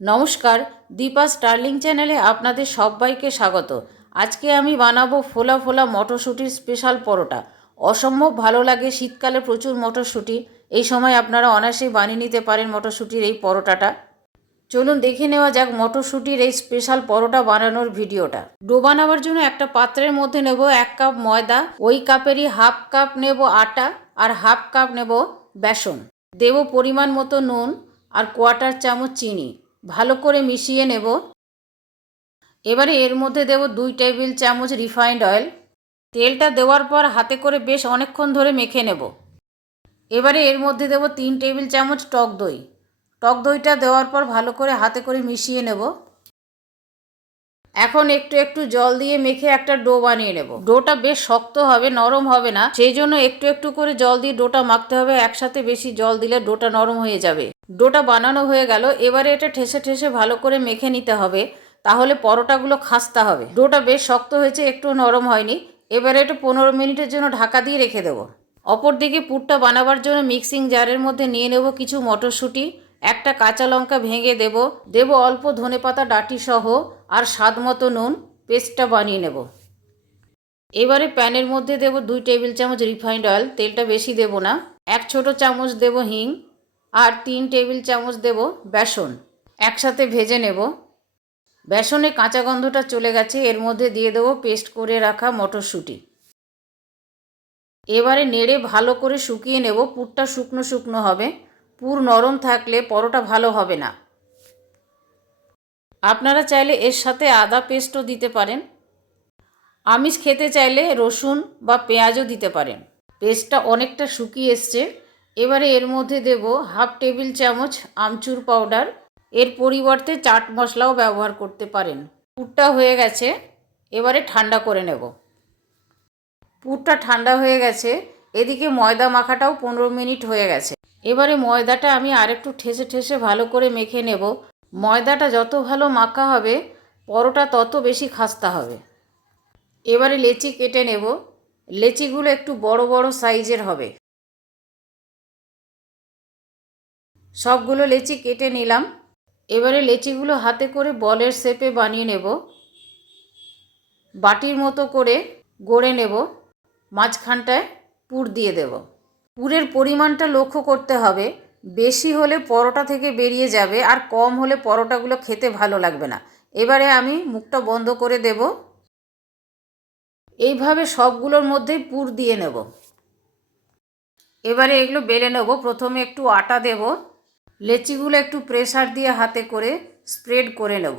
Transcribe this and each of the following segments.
নমস্কার, দীপা স্টার্লিং চ্যানেলে আপনাদের সবাইকে স্বাগত। আজকে আমি বানাবো ফোলা ফোলা মটরশুঁটির স্পেশাল পরোটা। অসম্ভব ভালো লাগে, শীতকালে প্রচুর মটরশুঁটি, এই সময় আপনারা অনায়াসেই বানিয়ে নিতে পারেন মটরশুঁটির এই পরোটাটা। চলুন দেখে নেওয়া যাক মটরশুঁটির এই স্পেশাল পরোটা বানানোর ভিডিওটা। ডো বানাবার জন্য একটা পাত্রের মধ্যে নেব 1 কাপ ময়দা, ওই কাপেরই হাফ কাপ নেব আটা আর হাফ কাপ নেব বেসন। দেব পরিমাণ মতো নুন আর 1/4 চামচ চিনি। ভালো করে মিশিয়ে নেব। এবারে এর মধ্যে দেব 2 টেবিল চামচ রিফাইন্ড অয়েল। তেলটা দেওয়ার পর হাতে করে বেশ অনেকক্ষণ ধরে মেখে নেব। এবারে এর মধ্যে দেব 3 টেবিল চামচ টক দই। টক দইটা দেওয়ার পর ভালো করে হাতে করে মিশিয়ে নেব। এখন একটু একটু জল দিয়ে মেখে একটা ডো বানিয়ে নেব। ডোটা বেশ শক্ত হবে, নরম হবে না, সেই জন্য একটু একটু করে জল দিয়ে ডোটা মাখতে হবে। একসাথে বেশি জল দিলে ডোটা নরম হয়ে যাবে। ডোটা বানানো হয়ে গেল। এবারে এটা ঠেসে ঠেসে ভালো করে মেখে নিতে হবে, তাহলে পরোটাগুলো খাস্তা হবে। ডোটা বেশ শক্ত হয়েছে, একটু নরম হয়নি। এবারে এটা 15 মিনিটের জন্য ঢাকা দিয়ে রেখে দেবো। অপরদিকে পুরটা বানাবার জন্য মিক্সিং জারের মধ্যে নিয়ে নেব কিছু মটরশুঁটি, একটা কাঁচা লঙ্কা ভেঙে দেব অল্প ধনেপাতা ডাঁটি সহ, আর স্বাদ মতো নুন। পেস্টটা বানিয়ে নেব। এবারে প্যানের মধ্যে দেব 2 টেবিল চামচ রিফাইন্ড অয়েল। তেলটা বেশি দেব না। 1 ছোট চামচ দেব হিং আর 3 টেবিল চামচ দেব বেসন। একসাথে ভেজে নেব। বেসনে কাঁচা গন্ধটা চলে গেছে। এর মধ্যে দিয়ে দেব পেস্ট করে রাখা মটরশুঁটি। এবারে নেড়ে ভালো করে শুকিয়ে নেব। পুরটা শুকনো শুকনো হবে। পুর নরম থাকলে পরোটা ভালো হবে না। আপনারা চাইলে এর সাথে আদা পেস্টও দিতে পারেন। আমিষ খেতে চাইলে রসুন বা পেঁয়াজও দিতে পারেন। পেস্টটা অনেকটা শুকিয়ে এসছে। এবারে এর মধ্যে দেব হাফ টেবিল চামচ আমচুর পাউডার। এর পরিবর্তে চাট মশলাও ব্যবহার করতে পারেন। পুরটা হয়ে গেছে। এবারে ঠান্ডা করে নেব। পুরটা ঠান্ডা হয়ে গেছে। এদিকে ময়দা মাখাটাও 15 মিনিট হয়ে গেছে। এবারে ময়দাটা আমি আরেকটু ঠেসে ঠেসে ভালো করে মেখে নেব। ময়দাটা যত ভালো মাখা হবে পরোটা তত বেশি খাস্তা হবে। এবারে লেচি কেটে নেব। লেচিগুলো একটু বড় বড় সাইজের হবে। সবগুলো লেচি কেটে নিলাম। এবারে লেচিগুলো হাতে করে বলের শেপে বানিয়ে নেব। বাটির মতো করে গড়ে নেব। মাঝখানটায় পুর দিয়ে দেব। পুরের পরিমাণটা লক্ষ্য করতে হবে। বেশি হলে পরোটা থেকে বেরিয়ে যাবে, আর কম হলে পরোটাগুলো খেতে ভালো লাগবে না। এবারে আমি মুখটা বন্ধ করে দেব। এইভাবে সবগুলোর মধ্যেই পুর দিয়ে নেব। এবারে এগুলো বেলে নেব। প্রথমে একটু আটা দেব। লেচিগুলো একটু প্রেসার দিয়ে হাতে করে স্প্রেড করে নেব।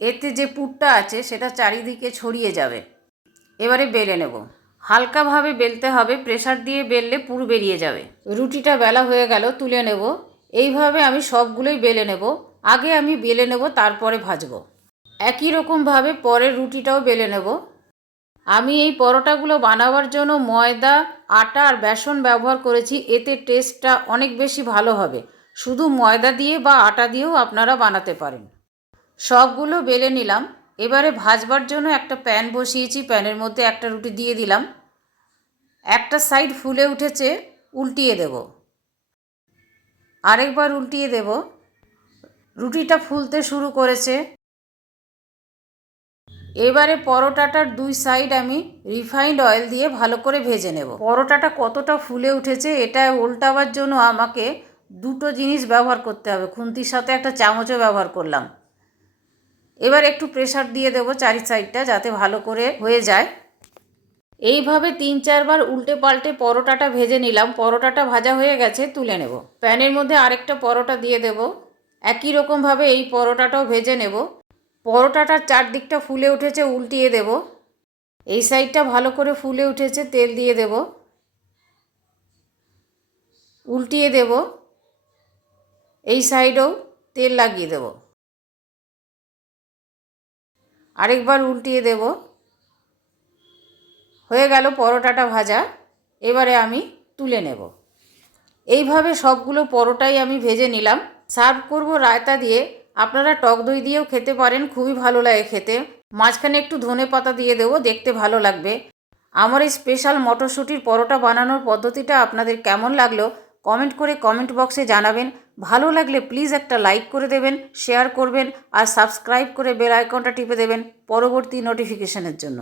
এতে যে পুরটা আছে সেটা চারিদিকে ছড়িয়ে যাবে। এবারে বেলে নেব। হালকাভাবে বেলতে হবে, প্রেসার দিয়ে বেললে পুর বেরিয়ে যাবে। রুটিটা বেলা হয়ে গেল, তুলে নেব। এইভাবে আমি সবগুলোই বেলে নেব। আগে আমি বেলে নেব, তারপরে ভাজবো। একই রকমভাবে পরের রুটিটাও বেলে নেব। আমি এই পরোটাগুলো বানাবার জন্য ময়দা, আটা আর বেসন ব্যবহার করেছি। এতে টেস্টটা অনেক বেশি ভালো হবে। শুধু ময়দা দিয়ে বা আটা দিয়েও আপনারা বানাতে পারেন। সবগুলো বেলে নিলাম। এবারে ভাজবার জন্য একটা প্যান বসিয়েছি। প্যানের মধ্যে একটা রুটি দিয়ে দিলাম। একটা সাইড ফুলে উঠেছে, উল্টিয়ে দেব। আরেকবার উল্টিয়ে দেব। রুটিটা ফুলতে শুরু করেছে। এবারে পরোটাটার 2 সাইড আমি রিফাইন্ড অয়েল দিয়ে ভালো করে ভেজে নেব। পরোটাটা কতটা ফুলে উঠেছে এটা উল্টাবার জন্য আমাকে দুটো জিনিস ব্যবহার করতে হবে। খুন্তির সাথে একটা চামচও ব্যবহার করলাম। এবার একটু প্রেসার দিয়ে দেবো চারি সাইডটা, যাতে ভালো করে হয়ে যায়। এইভাবে 3-4 বার উল্টে পাল্টে পরোটাটা ভেজে নিলাম। পরোটাটা ভাজা হয়ে গেছে, তুলে নেব। প্যানের মধ্যে আরেকটা পরোটা দিয়ে দেব। একই রকমভাবে এই পরোটাটাও ভেজে নেব। পরোটাটার চারদিকটা ফুলে উঠেছে, উল্টিয়ে দেব। এই সাইডটা ভালো করে ফুলে উঠেছে, তেল দিয়ে দেব। উল্টিয়ে দেব। এই সাইডেও তেল লাগিয়ে দেব। আরেকবার উল্টিয়ে দেব। হয়ে গেল পরোটাটা ভাজা। এবারে আমি তুলে নেব। এইভাবে সবগুলো পরোটাই আমি ভেজে নিলাম। সার্ভ করব রায়তা দিয়ে। আপনারা টক দই দিয়েও খেতে পারেন, খুবই ভালো লাগে খেতে। মাঝখানে একটু ধনেপাতা দিয়ে দেবো, দেখতে ভালো লাগবে। আমার এই স্পেশাল মটরশুঁটির পরোটা বানানোর পদ্ধতিটা আপনাদের কেমন লাগলো কমেন্ট করে কমেন্ট বক্সে জানাবেন। ভালো লাগলে প্লিজ একটা লাইক করে দেবেন, শেয়ার করবেন আর সাবস্ক্রাইব করে বেল আইকনটা টিপে দেবেন পরবর্তী নোটিফিকেশনের জন্য।